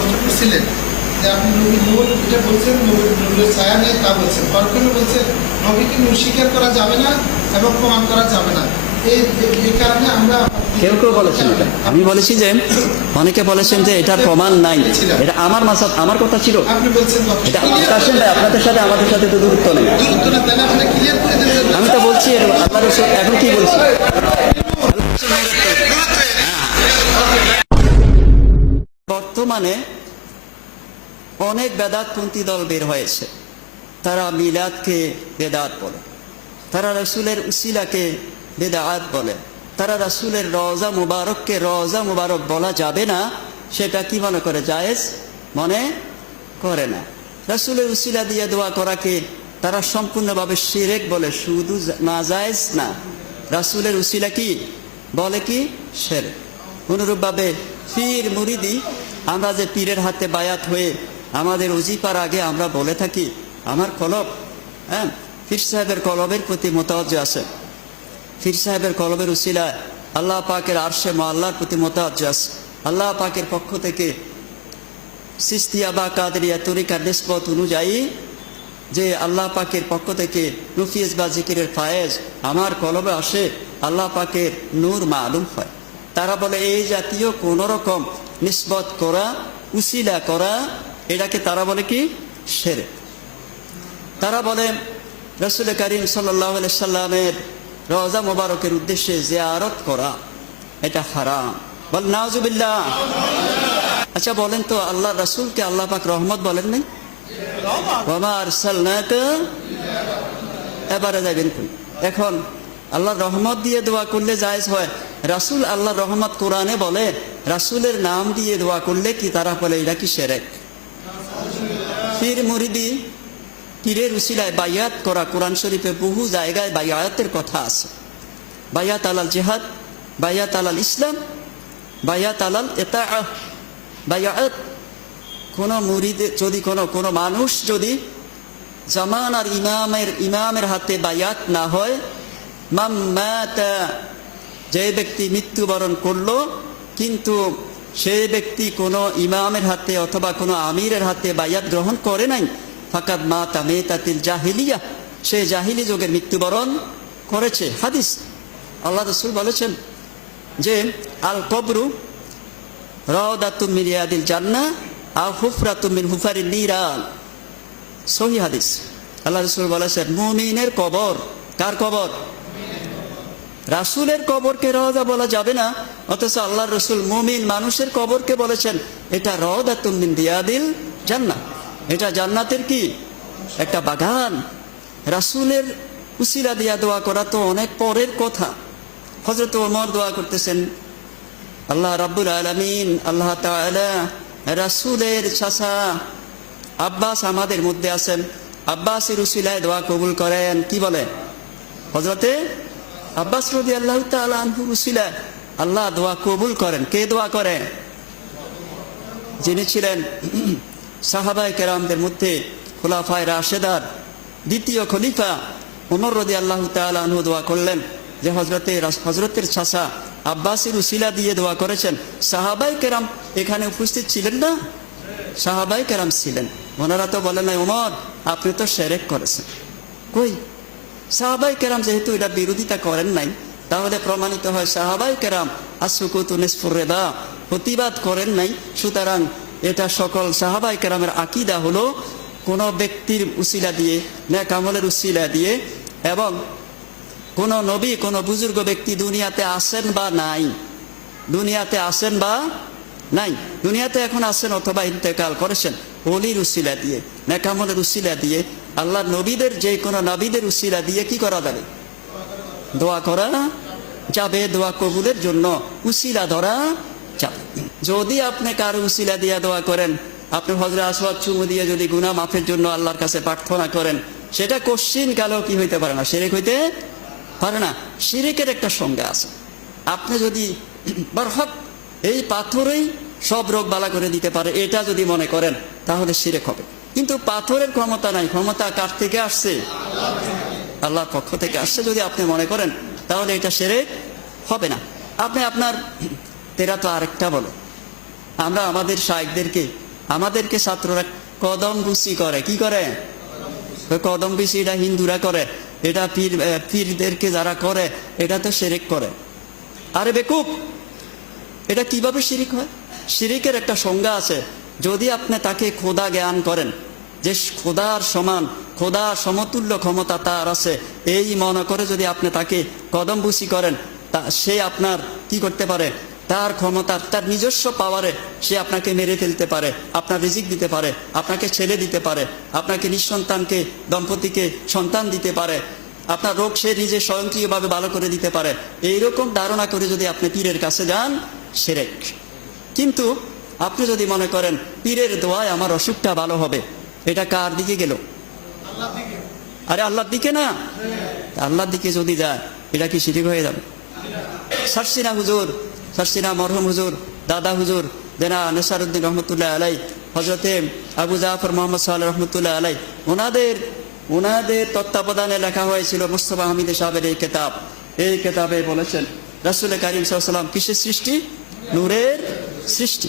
অর্থ করছিলেন যে আপনি নবী নূর এটা বলছেন, নূরের ছায়া নেই তা বলছেন, পরক্ষণে বলছেন নবীকে নূর স্বীকার করা যাবে না এবং প্রমাণ করা যাবে না। এই কারণে আমরা কেউ কেউ বলেছেন এটা, আমি বলেছি যে অনেকে বলেছেন যে এটার প্রমাণ নাই, এটা আমার মাসাব, আমার কথা ছিল। আপনি বলছেন এটা কাশেম ভাই, আপনাদের সাথে আমাদের সাথে তো দূরত্ব নেই। দূরত্ব না, তাহলে আপনি ক্লিয়ার করে দেন। আমি তো বলছি আল্লাহ রাসূল, এখন কি বলছি, বর্তমানে অনেক বেদাতপন্থী দল বের হয়েছে। তারা মিলাদকে বেদাত বলে, তারা রাসূলের উসিলাকে বেদাত বলে, তারা রাসূলের রওজা মুবারককে রওজা মুবারক বলা যাবে না, সেটা কি মনে করে, জায়েজ মনে করে না। রাসূলের উসিলা দিয়ে দোয়া করাকে তারা সম্পূর্ণভাবে শিরক বলে, শুধু নাজায়েজ না, রাসূলের উসিলা কি বলে, কি শিরক। অনুরূপভাবে পীর মুরিদি, আমরা যে পীরের হাতে বায়াত হয়ে আমাদের ওজিফার আগে আমরা বলে থাকি আমার কলব, হ্যাঁ, পীর সাহেবের কলবের প্রতি মোতাওয়াজ্জহ আছে, পীর সাহেবের কলবের উসিলায় আল্লাহ পাকের আরশে মুআল্লার প্রতি মোতাওয়াজ্জহ আছে। আল্লাহ পাকের পক্ষ থেকে সিস্তিয়া বা কাদেরিয়া তরিকার নিসবত অনুযায়ী যে আল্লাহ পাকের পক্ষ থেকে নফিজ বা জিকিরের ফায়েজ আমার কলবে আসে, আল্লাহ পাকের নূর মালুম হয়। তারা বলে এই জাতীয় কোন রকম নিসবত করা, উসিলা করা, এটাকে তারা বলে কি শিরক। তারা বলে রাসূল করিম সাল্লাল্লাহু আলাইহি সাল্লামের রওজা মুবারকের উদ্দেশ্যে জিয়ারত করা এটা হারাম, বল নাউজুবিল্লাহ। আচ্ছা বলেন তো, আল্লাহ রাসূলকে আল্লাহ পাক রহমত বলেন নাই? ওয়া মা আরসালনাকা, এবারে যাবেন কই? এখন আল্লাহর রহমত দিয়ে দোয়া করলে জায়েজ হয়, রাসূল আল্লাহর রহমত কোরআনে বলে, রাসূলের নাম দিয়ে দোয়া করলে কি তারা বলে এটা কি শিরক? পীর মুরিদি, পীরের উসিলায় বায়াত করা, কোরআন শরীফে বহু জায়গায় বায়াতের কথা আছে। বায়াত আলাল জিহাদ, বায়াত আলাল ইসলাম, বায়াত আলাল ইতাআহ। বায়াত কোন মুরিদ যদি কোনো মানুষ যদি জামানার ইমামের হাতে বায়াত না হয়, মাম্মাতা, যে ব্যক্তি মৃত্যুবরণ করলো কিন্তু সেই ব্যক্তি কোনো ইমামের হাতে অথবা কোনো আমিরের হাতে বায়াত গ্রহণ করে নাই, ফাকাদ মাতা মেতাতিল জাহিলিয়া, সে জাহিলি যুগের মৃত্যুবরণ করেছে। হাদিস, আল্লাহ রাসূল বলেছেন যে আল কবরু রাওদাতুম মিন রিয়াদিল জান্নাহ আও হুফরাতুম মিন হুফারিন নিরান। সহিহ হাদিস। আল্লাহ রাসূল বলেছেন মুমিনের কবর, কার কবর? রাসূলের কবরকে রওজা বলা যাবে না, অথচ আল্লাহর রাসূল মুমিন মানুষের কবরকে বলেছেন এটা রাওদাতুম মিন রিয়াদিল জান্নাহ, এটা জান্নাতের কি একটা বাগান। রাসূলের উসিলা দিয়া দোয়া করা তো অনেক পরের কথা। হযরত ওমর দোয়া করতেছেন, আল্লাহ রাব্বুল আলামিন, আল্লাহ তাআলা রাসূলের চাচা আব্বাস আমাদের মধ্যে আছেন, আব্বাসের উসিলায় দোয়া কবুল করেন। কি বলে? হযরতে আব্বাস রাদিয়াল্লাহু তাআলা আনহুর উসিলায় আল্লাহ দোয়া কবুল করেন। কে দোয়া করে? যিনি ছিলেন সাহাবায়ে কেরামদের মধ্যে খুলাফায়ে রাশেদার দ্বিতীয় খলিফা ওমর রাদিয়াল্লাহু তাআলা আনহু দোয়া করলেন যে হযরতের চাচা আব্বাসের উসিলা দিয়ে দোয়া করেছেন। সাহাবায়ে কেরাম এখানে উপস্থিত ছিলেন না? সাহাবায়ে কেরাম ছিলেন। ওনারা তো বলেন নাই ওমর আপনি তো শিরক করেছেন। কই, সাহাবায়ে কেরাম যেহেতু এটা বিরোধিতা করেন নাই, তাহলে প্রমাণিত হয় সাহাবায়ে কেরাম আসুকুতু নিসফুর রিদা, প্রতিবাদ করেন নাই। সুতরাং এটা সকল সাহাবায়ে কেরামের আকীদা হলো কোন ব্যক্তির উসিলা দিয়ে, নেক আমলের উসিলা দিয়ে, এবং কোন নবী, কোন বুজুর্গ ব্যক্তি দুনিয়াতে আসেন বা নাই, দুনিয়াতে আসেন বা নাই, দুনিয়াতে এখন আসেন অথবা ইন্তেকাল করেছেন, ওলির উসিলা দিয়ে, নেক আমলের উসিলা দিয়ে, আল্লাহর নবীদের যে কোনো নবীদের উসিলা দিয়ে কি করা যাবে? দোয়া করা যাবে। দোয়া কবুলের জন্য উসিলা ধরা যাবে। যদি আপনি কারো উসিলা দিয়ে দোয়া করেন, আপনি হযরত আসওয়াদ চুমু দিয়ে যদি গুনাহ মাফের জন্য আল্লাহর কাছে প্রার্থনা করেন, সেটা কোশ্চিন কালেও কি হইতে পারে না? শিরক হইতে পারে না। শিরকের একটা সংজ্ঞা আছে। আপনি যদি বরহক এই পাথরেই সব রোগ বালা করে দিতে পারে এটা যদি মনে করেন, তাহলে শিরক হবে। কিন্তু পাথরের ক্ষমতা নাই, ক্ষমতা কার থেকে আসছে? আল্লাহর পক্ষ থেকে আসছে। যদি আপনি মনে করেন তাহলে এটা শিরক হবে না। আপনি আপনার তেরা তো আরেকটা বলে, আমরা আমাদের শায়েখদেরকে আমাদেরকে ছাত্ররা কদম বুসি করে, কি করে? কদম বুসি এটা হিন্দুরা করে, এটা পীরদেরকে যারা করে এটা তো শিরিক করে। আরে বেকুব, এটা কিভাবে শিরিক হয়? শিরিকের একটা সংজ্ঞা আছে। যদি আপনি তাকে খোদা জ্ঞান করেন, যে খোদার সমান, খোদা সমতুল্য ক্ষমতা তার আছে, এই মনে করে যদি আপনি তাকে কদম বুসি করেন, তা সে আপনার কি করতে পারে? তার ক্ষমতা, তার নিজস্ব পাওয়ারে সে আপনাকে মেরে ফেলতে পারে, আপনার রিজিক দিতে পারে, আপনাকে ছেলে দিতে পারে, আপনাকে নিঃসন্তানকে, দম্পতিকে সন্তান দিতে পারে, আপনার রোগ সে নিজে স্বয়ংক্রিয়ভাবে ভালো করে দিতে পারে। এইরকম ধারণা করে যদি আপনি পীরের কাছে যান, শিরক। কিন্তু আপনি যদি মনে করেন পীরের দোয়ায় আমার অসুখটা ভালো হবে, এটা কার দিকে গেল? আরে আল্লাহর দিকে না। আল্লাহর দিকে যদি যায়, এটা কি শিরিক হয়ে যাবে? সারসিনা হুজুর, সারসিনা মরহুম হুজুর, দাদা হুজুর জেনা নেসারউদ্দিন রহমতুল্লাহ আলাই, হজরতে আবু জাফর মোহাম্মদ সাল্লাহ রহমতুল্লাহ আলাই, ওনাদের তত্ত্বাবধানে লেখা হয়েছিল মুস্তফা হামিদ সাহেবের এই কেতাব। এই কেতাবে বলেছেন রাসূল কারীম সাল্লাল্লাহু আলাইহি ওয়াসাল্লাম কিসের সৃষ্টি? নূরের সৃষ্টি।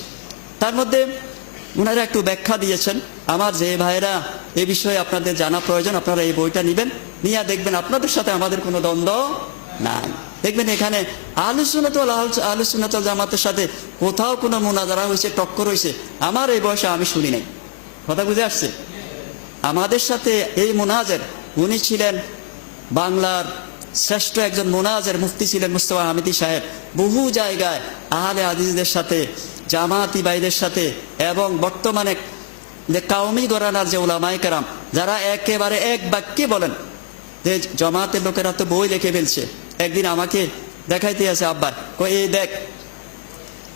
তার মধ্যে ওনারা একটু ব্যাখ্যা দিয়েছেন। আমার যে ভাইয়েরা এই বিষয়ে আপনাদের জানা প্রয়োজন, আপনারা এই বইটা নেবেন, নিয়ে দেখবেন আপনাদের সাথে আমাদের কোনো দ্বন্দ্ব নাই। দেখবেন এখানে আহলুস সুন্নাত ওয়াল জামাতের সাথে কোথাও কোনো মুনাজারা হয়েছে, টক্কর হয়েছে, আমার এই বয়সে আমি শুনি নাই। কথা বুঝে আসছে? আমাদের সাথে এই মুনাজের, উনি ছিলেন বাংলার শ্রেষ্ঠ একজন মুনাজের, মুফতি ছিলেন মুস্তফা হামিদি সাহেব। বহু জায়গায় আহলে হাদিসদের সাথে, জামাতি ভাইদের সাথে, এবং বর্তমানে যে কাওমি ঘরানার যে উলামায়ে কেরাম, যারা একেবারে এক বাক্যে বলেন যে জামাতের লোকেরা তো বই লিখে ফেলছে। একদিন আমাকে দেখাইতে আছে আব্বা, এই দেখ,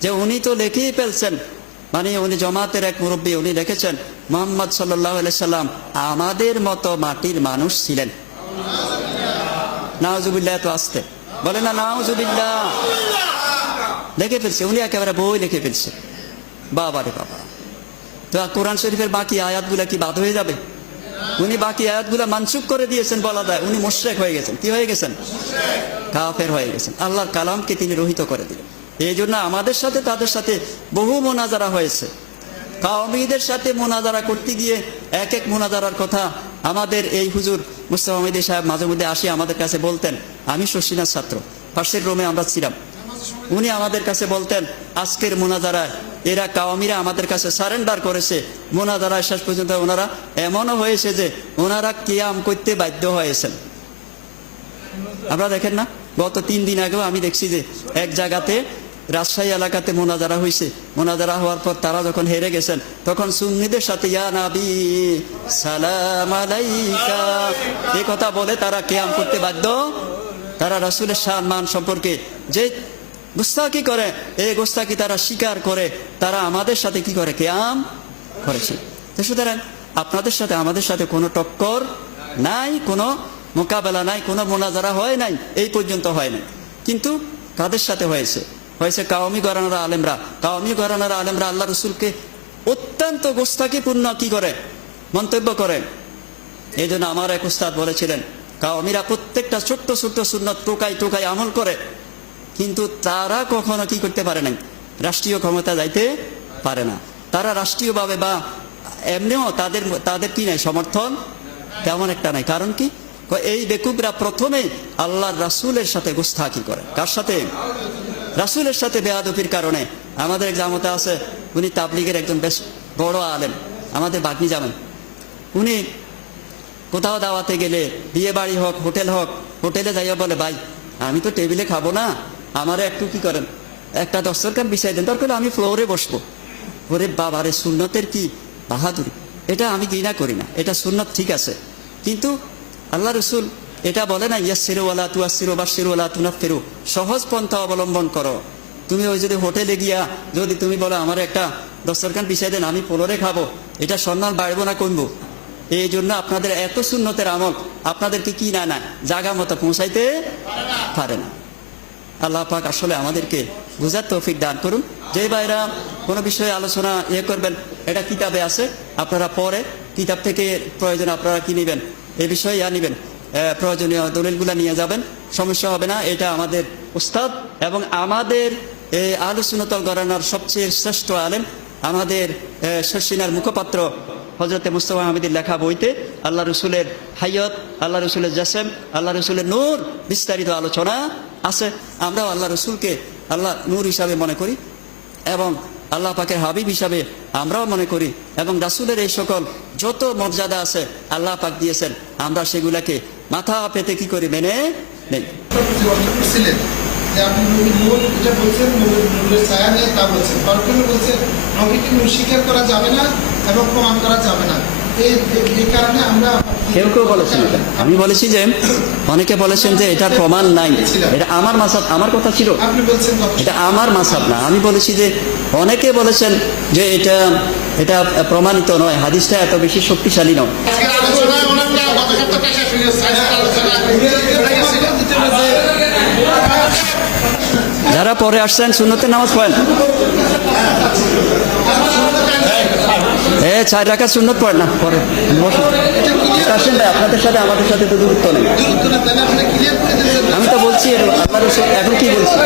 যে উনি তো লিখেই ফেলছেন, মানে উনি জামাতের এক মুরব্বী, উনি লিখেছেন মুহাম্মদ সাল্লাল্লাহু আলাইহি সাল্লাম আমাদের মতো মাটির মানুষ ছিলেন। নাউজুবিল্লাহ, তো আসতে বলে না, নাউজুবিল্লাহ, লিখে ফেলছে উনি, একেবারে বই লিখে ফেলছে। বাবা রে বাবা, তো কোরআন শরীফের বাকি আয়াতগুলা কি বাদ হয়ে যাবে? উনি বাকি আয়াতগুলা মানসুখ করে দিয়েছেন, বলা যায় উনি মুশরিক হয়ে গেছেন। কি হয়ে গেছেন? কাফের হয়ে গেছেন। আল্লাহর কালামকে তিনি রহিত করে দিলেন। এই জন্য আমাদের সাথে তাদের সাথে বহু মোনাজারা হয়েছে। কাওমীদের সাথে মোনাজারা করতে গিয়ে এক এক মোনাজারার কথা আমাদের এই হুজুর মুস্তফা হামিদি সাহেব মাঝে মধ্যে আসি আমাদের কাছে বলতেন। আমি শশীনার ছাত্র, ফার্সের রুমে আমরা ছিলাম। উনি আমাদের কাছে বলতেন, আজকের মোনাজারায় এরা কাওমীরা আমাদের কাছে সারেন্ডার করেছে। মোনাজারায় শেষ পর্যন্ত ওনারা এমনও হয়েছে যে ওনারা কিয়াম করতে বাধ্য হয়েছেন। আমরা দেখেন না, গত 3 দিন আগেও আমি দেখছি যে এক জায়গাতে রাজশাহী এলাকাতে মোনাজারা হয়েছে। মোনাজারা হওয়ার পর তারা যখন হেরে গেছেন, তখন সুন্নিদের সাথে ইয়া নবী সালাম আলাইকা এই কথা বলে তারা কিয়াম করতে বাধ্য। তারা রাসূলের সম্মান সম্পর্কে যে গুস্তাখি করে, এই গুস্তাখি তারা স্বীকার করে, তারা আমাদের সাথে কি করে? কিয়াম করেছে। তো সুতরাং আপনাদের সাথে আমাদের সাথে কোনো টক্কর নাই, কোনো মোকাবেলা নাই, কোনো মোনাজারা হয় নাই, এই পর্যন্ত হয় নাই। কিন্তু কাদের সাথে হয়েছে? হয়েছে কাওমি ঘরানার আলেমরা। কাওমি ঘরানার আলেমরা আল্লাহ রসুলকে অত্যন্ত গোস্তাকিপূর্ণ কি করে? মন্তব্য করে। এই জন্য আমার এক উস্তাদ বলেছিলেন, কাওমিরা প্রত্যেকটা ছোট্ট ছোট্ট সুন্নত টোকাই আমল করে, কিন্তু তারা কখনো কি করতে পারে নাই? রাষ্ট্রীয় ক্ষমতা যাইতে পারে না। তারা রাষ্ট্রীয়ভাবে বা এমনিও তাদের কি নাই? সমর্থন তেমন একটা নাই। কারণ কি? এই বেকুবরা প্রথমে আল্লাহর রাসূলের সাথে গুস্তাখি করে। কার সাথে? রাসূলের সাথে বেয়াদবির কারণে। আমাদের এক জামাতে আছে, উনি তাবলিগের একজন বেশ বড় আলেম, আমাদের বাগনি জামেন। উনি কোথাও দাওয়াতে গেলে, বিয়ে বাড়ি হোক, হোটেলে যাইয়া বলে, ভাই আমি তো টেবিলে খাবো না, আমারে একটু কি করেন, একটা দস্তরখান বিছাই দেন, দরকার আমি ফ্লোরে বসবো। ওরে বাবারে, সুন্নতের কি বাহাদুরি! এটা আমি ঘৃণা করি না, এটা সুন্নত ঠিক আছে, কিন্তু আল্লাহ রসুল এটা বলে না, ইয়াসসিরু ওয়ালা তুয়াসসিরু বাশশিরু ওয়ালা তুনাফফিরু, সহজ পন্থা অবলম্বন করো। তুমি ওই যদি হোটেলে গিয়া যদি তুমি বলো আমার একটা দস্তরখান বিছাই দেন, আমি ফ্লোরে খাবো, এটা সম্মান বাড়বো না কমবো? এই জন্য আপনাদের এত সুন্নতের আমল আপনাদেরকে কি না জায়গা মতো পৌঁছাইতে পারে না। আল্লাহ পাক আসলে আমাদেরকে বুঝার তৌফিক দান করুন। যে ভাইরা কোনো বিষয়ে আলোচনা করবেন, এটা কিতাবে আছে, আপনারা পরে কিতাব থেকে প্রয়োজন আপনারা কি নেবেন, এই বিষয়ে নেবেন, প্রয়োজনীয় দলিলগুলা নিয়ে যাবেন, সমস্যা হবে না। এটা আমাদের উস্তাদ এবং আমাদের আহলুস সুন্নাত ওয়াল ঘরানার সবচেয়ে শ্রেষ্ঠ আলেম আমাদের শর্ষিনার মুখপাত্র হজরতে মুস্তফা আহমেদের লেখা বইতে আল্লাহ রসুলের হাইয়ত, আল্লাহ রসুলের জাসেম, আল্লাহ রসুলের নূর বিস্তারিত আলোচনা আছে। আমরাও আল্লাহ রসুলকে আল্লাহ নূর হিসাবে মনে করি এবং আল্লাহ পাকের হাবিব হিসাবে আমরাও মনে করি, এবং রাসূলের এই সকল যত মর্যাদা আছে আল্লাহ পাক দিয়েছেন, আমরা সেগুলাকে মাথা পেতে কি করি মেনে নেই। যে অর্থ করছিলেন যে আপনি নবীর নূর যেটা বলছেন, নবীর নূরের ছায়া নিয়ে তা বলছেন, ফারুক বলছেন নবীকে নূর স্বীকার করা যাবে না এবং প্রমাণ করা যাবে না। এই কারণে আমরা কেউ কেউ বলেছেন এটা, আমি বলেছি যে অনেকে বলেছেন যে এটার প্রমাণ নাই, এটা আমার মাসাব, আমার কথা ছিল, আপনি বলছেন এটা আমার মাসাব না। আমি বলেছি যে অনেকে বলেছেন যে এটা এটা প্রমাণিত নয়, হাদিসটা এত বেশি শক্তিশালী নয়। আজকের আলোচনায় অনেকটা গত সপ্তাহে শেষ হয়ে গেছে, আজকের আলোচনা যারা পরে আসছেন সুন্নতের নামাজ পড়েন, 4 রাকাত সুন্নত পড়েন না, পরে বসুন। আসেন ভাই, আপনাদের সাথে আমাদের সাথে তো দূরত্ব নেই। দূরত্ব না, তাহলে আপনি ক্লিয়ার করে দিয়েছেন। আমি তো বলছি আল্লাহ রসুল, এখন কি বলছি